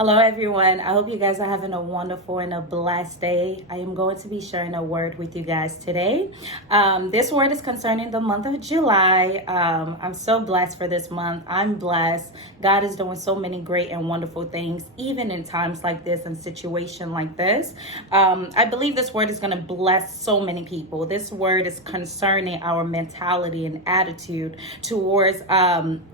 Hello, everyone. I hope you guys are having a wonderful and a blessed day. I am going to be sharing a word with you guys today. This word is concerning the month of July. I'm so blessed for this month. I'm blessed. God is doing so many great and wonderful things, even in times like this and situation like this. I believe this word is going to bless so many people. This word is concerning our mentality and attitude towards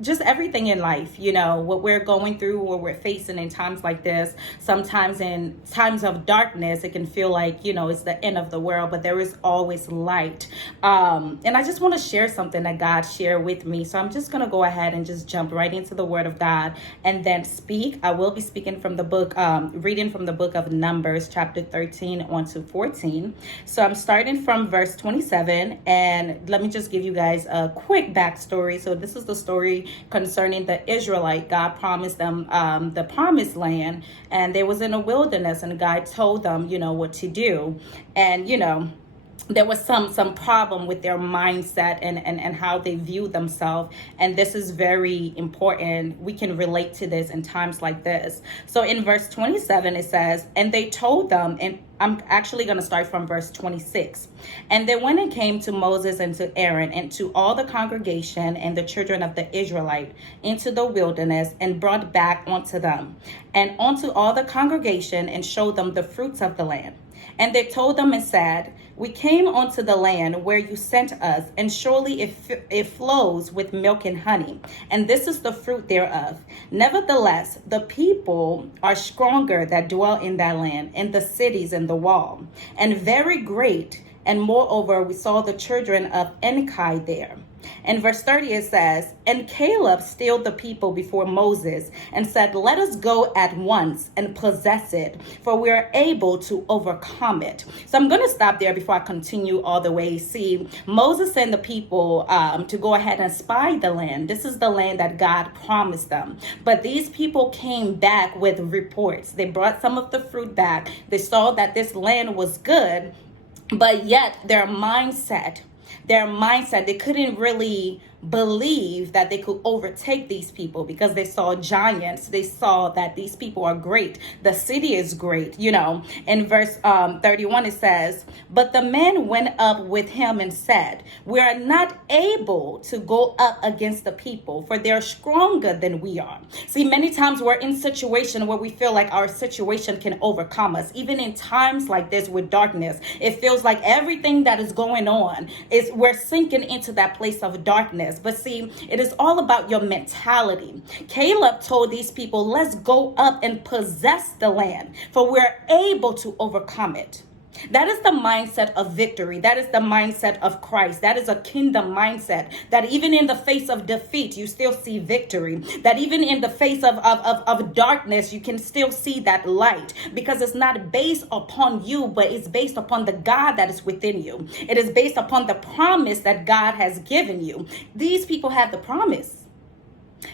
just everything in life. You know, what we're going through, what we're facing in times like this. Sometimes in times of darkness, it can feel like, it's the end of the world, but there is always light. And I just want to share something that God shared with me. So I'm just going to go ahead and just jump right into the word of God and then speak. I will be speaking from the book, reading from the book of Numbers, chapter 13 on to 14. So I'm starting from verse 27, and let me just give you guys a quick backstory. So this is the story concerning the Israelite. God promised them the promised land, and they was in a wilderness, and God told them, what to do. And, there was some problem with their mindset and how they view themselves. And this is very important. We can relate to this in times like this. So in verse 27, it says, and they told them, and I'm actually going to start from verse 26. And they went and came to Moses and to Aaron and to all the congregation and the children of the Israelite into the wilderness, and brought back unto them and unto all the congregation, and showed them the fruits of the land. And they told them and said, we came unto the land where you sent us, and surely it flows with milk and honey, and this is the fruit thereof. Nevertheless, the people are stronger that dwell in that land, and the cities and the wall, and very great. And moreover, we saw the children of Enki there. In verse 30, it says, and Caleb stilled the people before Moses and said, let us go at once and possess it, for we are able to overcome it. So I'm going to stop there before I continue all the way. See, Moses sent the people to go ahead and spy the land. This is the land that God promised them. But these people came back with reports. They brought some of the fruit back. They saw that this land was good, but yet their mindset, they couldn't really believe that they could overtake these people, because they saw giants. They saw that these people are great. The city is great, In verse 31, it says, but the men went up with him and said, we are not able to go up against the people, for they're stronger than we are. See, many times we're in situation where we feel like our situation can overcome us. Even in times like this with darkness, it feels like everything that is going on is we're sinking into that place of darkness. But see, it is all about your mentality. Caleb told these people, let's go up and possess the land, for we're able to overcome it. That is the mindset of victory. That is the mindset of Christ. That is a kingdom mindset, that even in the face of defeat, you still see victory. That even in the face of darkness, you can still see that light, because it's not based upon you, but it's based upon the God that is within you. It is based upon the promise that God has given you. These people had the promise.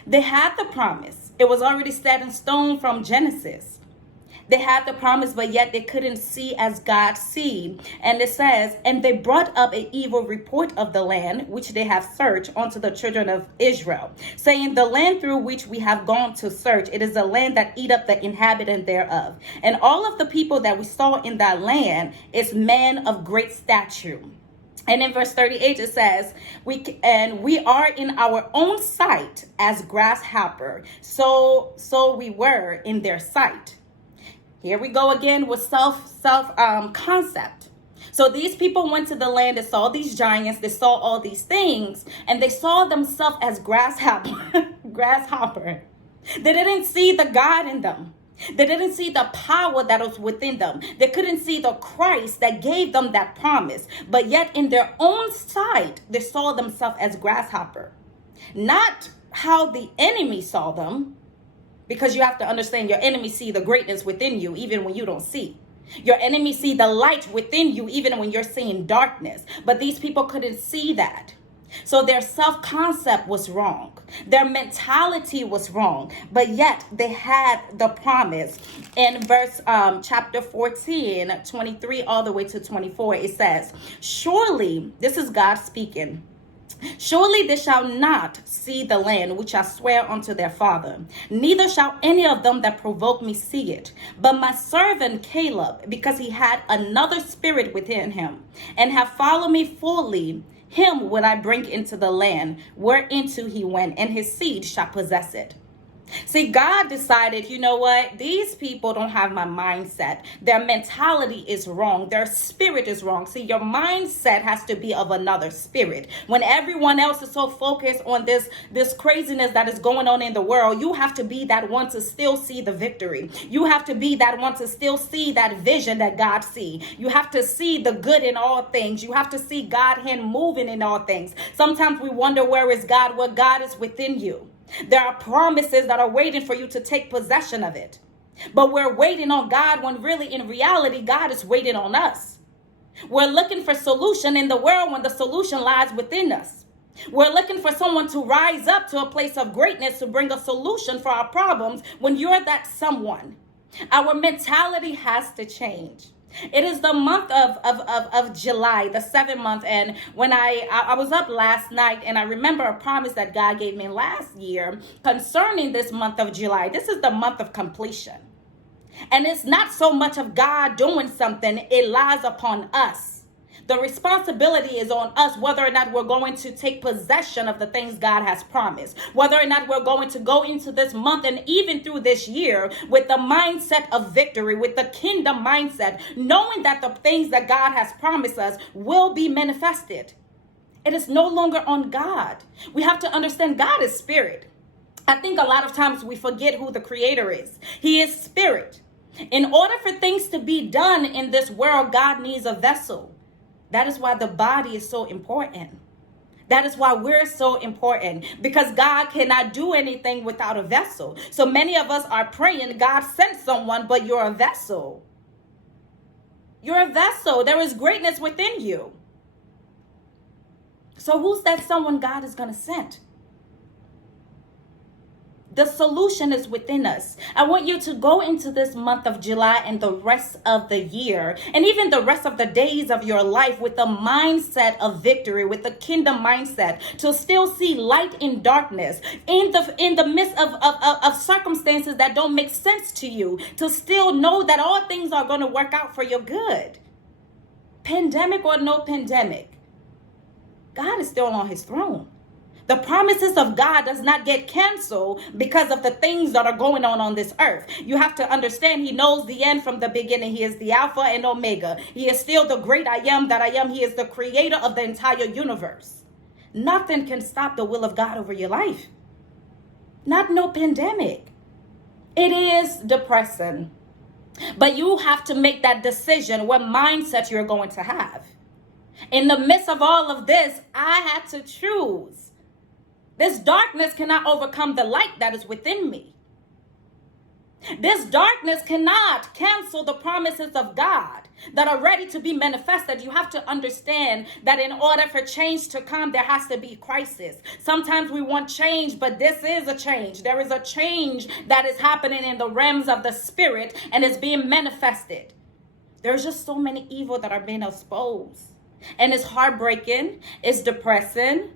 They had the promise. It was already set in stone from Genesis. They had the promise, but yet they couldn't see as God see. And it says, and they brought up an evil report of the land which they have searched unto the children of Israel, saying, the land through which we have gone to search, it is a land that eat up the inhabitant thereof. And all of the people that we saw in that land is men of great stature. And in verse 38, it says, we are in our own sight as grasshopper, so we were in their sight. Here we go again with self concept. So these people went to the land, they saw these giants, they saw all these things, and they saw themselves as grasshopper. They didn't see the God in them. They didn't see the power that was within them. They couldn't see the Christ that gave them that promise. But yet in their own sight, they saw themselves as grasshopper. Not how the enemy saw them. Because you have to understand, your enemy see the greatness within you, even when you don't see. Your enemy see the light within you, even when you're seeing darkness. But these people couldn't see that. So their self-concept was wrong. Their mentality was wrong. But yet they had the promise. In verse chapter 14, 23 all the way to 24, it says, surely, this is God speaking, Surely they shall not see the land which I swear unto their father, neither shall any of them that provoke me see it. But my servant Caleb, because he had another spirit within him, and have followed me fully, him will I bring into the land whereinto he went, and his seed shall possess it. See, God decided, you know what? These people don't have my mindset. Their mentality is wrong. Their spirit is wrong. See, your mindset has to be of another spirit. When everyone else is so focused on this craziness that is going on in the world, you have to be that one to still see the victory. You have to be that one to still see that vision that God sees. You have to see the good in all things. You have to see God hand moving in all things. Sometimes we wonder, where is God? Well, God is within you. There are promises that are waiting for you to take possession of it. But we're waiting on God when really in reality, God is waiting on us. We're looking for solution in the world when the solution lies within us. We're looking for someone to rise up to a place of greatness to bring a solution for our problems when you're that someone. Our mentality has to change. It is the month of July, the 7th month. And when I was up last night, and I remember a promise that God gave me last year concerning this month of July. This is the month of completion. And it's not so much of God doing something, it lies upon us. The responsibility is on us whether or not we're going to take possession of the things God has promised, whether or not we're going to go into this month and even through this year with the mindset of victory, with the kingdom mindset, knowing that the things that God has promised us will be manifested. It is no longer on God. We have to understand God is spirit. I think a lot of times we forget who the creator is. He is spirit. In order for things to be done in this world, God needs a vessel. That is why the body is so important. That is why we're so important, because God cannot do anything without a vessel. So many of us are praying, God sent someone, but you're a vessel. You're a vessel. There is greatness within you. So who's that someone God is going to send? The solution is within us. I want you to go into this month of July and the rest of the year, and even the rest of the days of your life, with the mindset of victory, with the kingdom mindset, to still see light in darkness, in the midst of circumstances that don't make sense to you, to still know that all things are going to work out for your good. Pandemic or no pandemic, God is still on his throne. The promises of God does not get canceled because of the things that are going on this earth. You have to understand, he knows the end from the beginning. He is the Alpha and Omega. He is still the great I am that I am. He is the creator of the entire universe. Nothing can stop the will of God over your life. Not no pandemic. It is depressing. But you have to make that decision what mindset you're going to have. In the midst of all of this, I had to choose. This darkness cannot overcome the light that is within me. This darkness cannot cancel the promises of God that are ready to be manifested. You have to understand that in order for change to come, there has to be crisis. Sometimes we want change, but this is a change. There is a change that is happening in the realms of the spirit and is being manifested. There's just so many evil that are being exposed. And it's heartbreaking. It's depressing.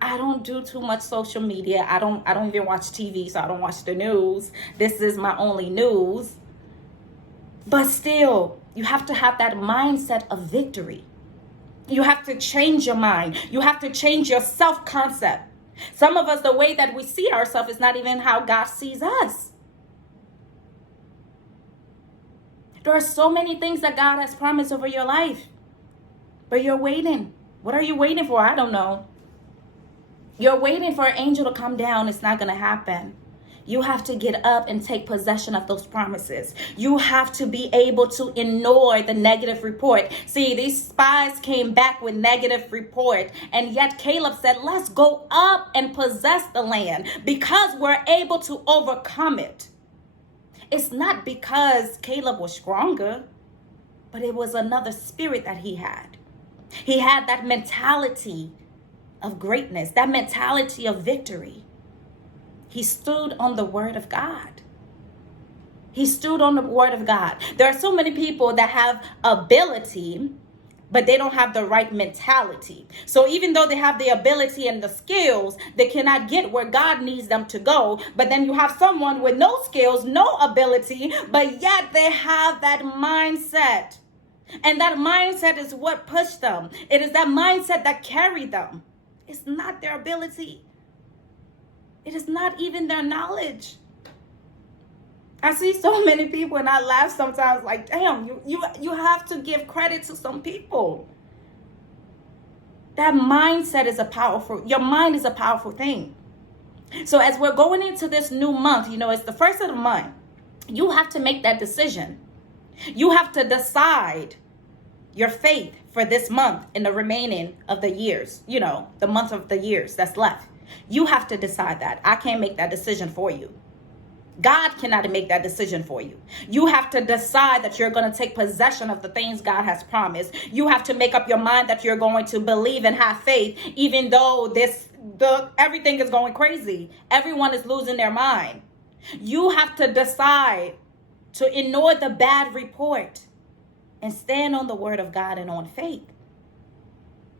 I don't do too much social media. I don't even watch TV, so I don't watch the news. This is my only news. But still, you have to have that mindset of victory. You have to change your mind. You have to change your self-concept. Some of us, the way that we see ourselves is not even how God sees us. There are so many things that God has promised over your life, but you're waiting. What are you waiting for? I don't know. You're waiting for an angel to come down. It's not going to happen. You have to get up and take possession of those promises. You have to be able to ignore the negative report. See, these spies came back with negative report, and yet Caleb said, let's go up and possess the land because we're able to overcome it. It's not because Caleb was stronger, but it was another spirit that he had. He had that mentality of greatness, that mentality of victory. He stood on the word of God. He stood on the word of God. There are so many people that have ability but they don't have the right mentality. So even though they have the ability and the skills, they cannot get where God needs them to go. But then you have someone with no skills, no ability, but yet they have that mindset. And that mindset is what pushed them. It is that mindset that carried them. It's not their ability. It is not even their knowledge. I see so many people and I laugh sometimes like, damn, you have to give credit to some people. That mindset is your mind is a powerful thing. So as we're going into this new month, it's the first of the month, you have to make that decision. You have to decide your faith for this month in the remaining of the years, the month of the years that's left. You have to decide that. I can't make that decision for you. God cannot make that decision for you. You have to decide that you're going to take possession of the things God has promised. You have to make up your mind that you're going to believe and have faith, even though everything is going crazy. Everyone is losing their mind. You have to decide to ignore the bad report and stand on the word of God and on faith.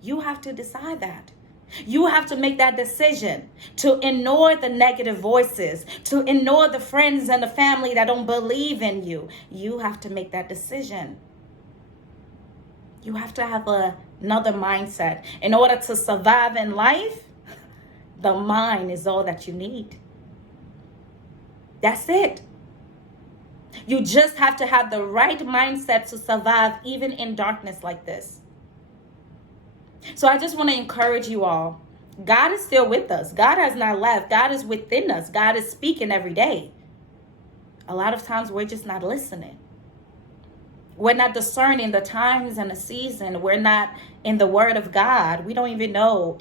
You have to decide that. You have to make that decision to ignore the negative voices, to ignore the friends and the family that don't believe in you. You have to make that decision. You have to have another mindset. In order to survive in life, the mind is all that you need. That's it. You just have to have the right mindset to survive even in darkness like this. So I just want to encourage you all. God is still with us. God has not left. God is within us. God is speaking every day. A lot of times we're just not listening. We're not discerning the times and the season. We're not in the word of God. We don't even know,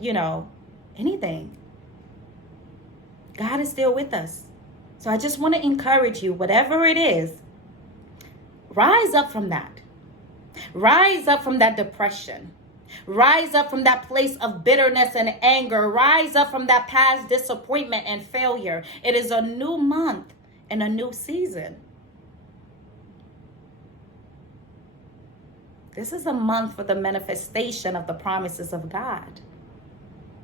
anything. God is still with us. So I just want to encourage you, whatever it is, rise up from that. Rise up from that depression. Rise up from that place of bitterness and anger. Rise up from that past disappointment and failure. It is a new month and a new season. This is a month for the manifestation of the promises of God.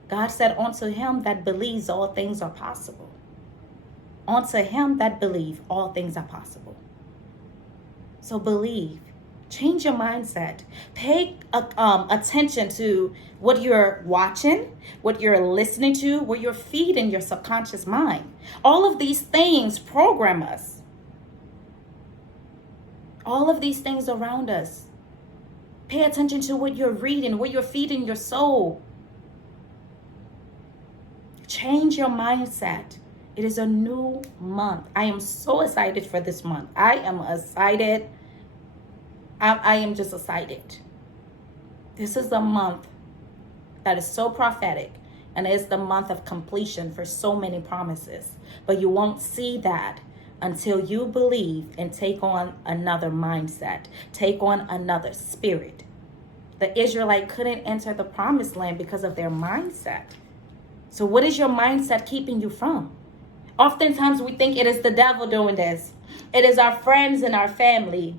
God said, unto him that believes, all things are possible. Unto him that believes, all things are possible. So believe. Change your mindset. Pay attention to what you're watching, what you're listening to, what you're feeding your subconscious mind. All of these things program us. All of these things around us. Pay attention to what you're reading, what you're feeding your soul. Change your mindset. It is a new month. I am so excited for this month. I am excited. I am just excited. This is a month that is so prophetic, and it's the month of completion for so many promises. But you won't see that until you believe and take on another mindset, take on another spirit. The Israelite couldn't enter the promised land because of their mindset. So what is your mindset keeping you from? Oftentimes we think it is the devil doing this. It is our friends and our family.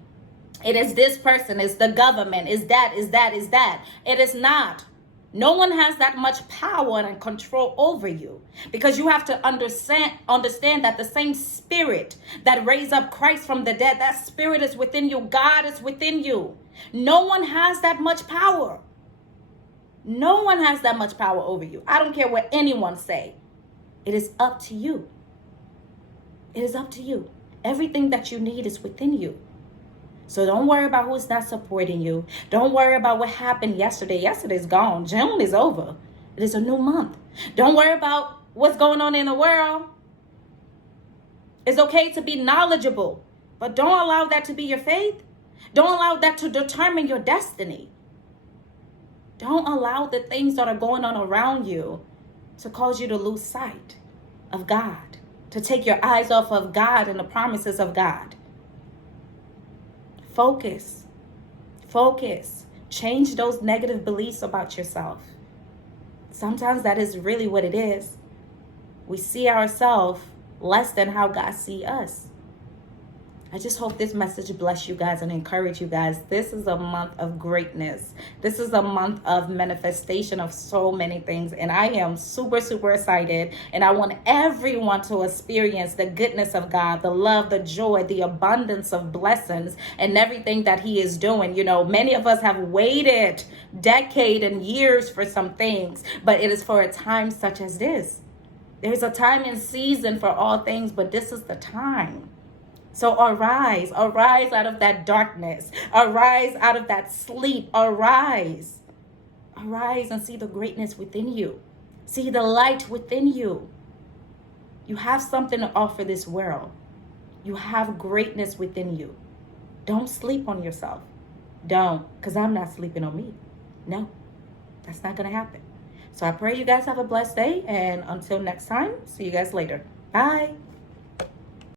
It is this person, it's the government, is that. It is not. No one has that much power and control over you, because you have to understand that the same spirit that raised up Christ from the dead, that spirit is within you. God is within you. No one has that much power. No one has that much power over you. I don't care what anyone say. It is up to you. It is up to you. Everything that you need is within you. So don't worry about who's not supporting you. Don't worry about what happened yesterday. Yesterday's gone. June is over. It is a new month. Don't worry about what's going on in the world. It's okay to be knowledgeable, but don't allow that to be your faith. Don't allow that to determine your destiny. Don't allow the things that are going on around you to cause you to lose sight of God, to take your eyes off of God and the promises of God. Focus. Change those negative beliefs about yourself. Sometimes that is really what it is. We see ourselves less than how God sees us. I just hope this message bless you guys and encourage you guys. This is a month of greatness. This is a month of manifestation of so many things. And I am super, super excited. And I want everyone to experience the goodness of God, the love, the joy, the abundance of blessings and everything that he is doing. You know, many of us have waited decades and years for some things, but it is for a time such as this. There's a time and season for all things, but this is the time. So arise out of that darkness, arise out of that sleep, arise and see the greatness within you. See the light within you. You have something to offer this world. You have greatness within you. Don't sleep on yourself. Don't, because I'm not sleeping on me. No, that's not going to happen. So I pray you guys have a blessed day, and until next time, see you guys later. Bye.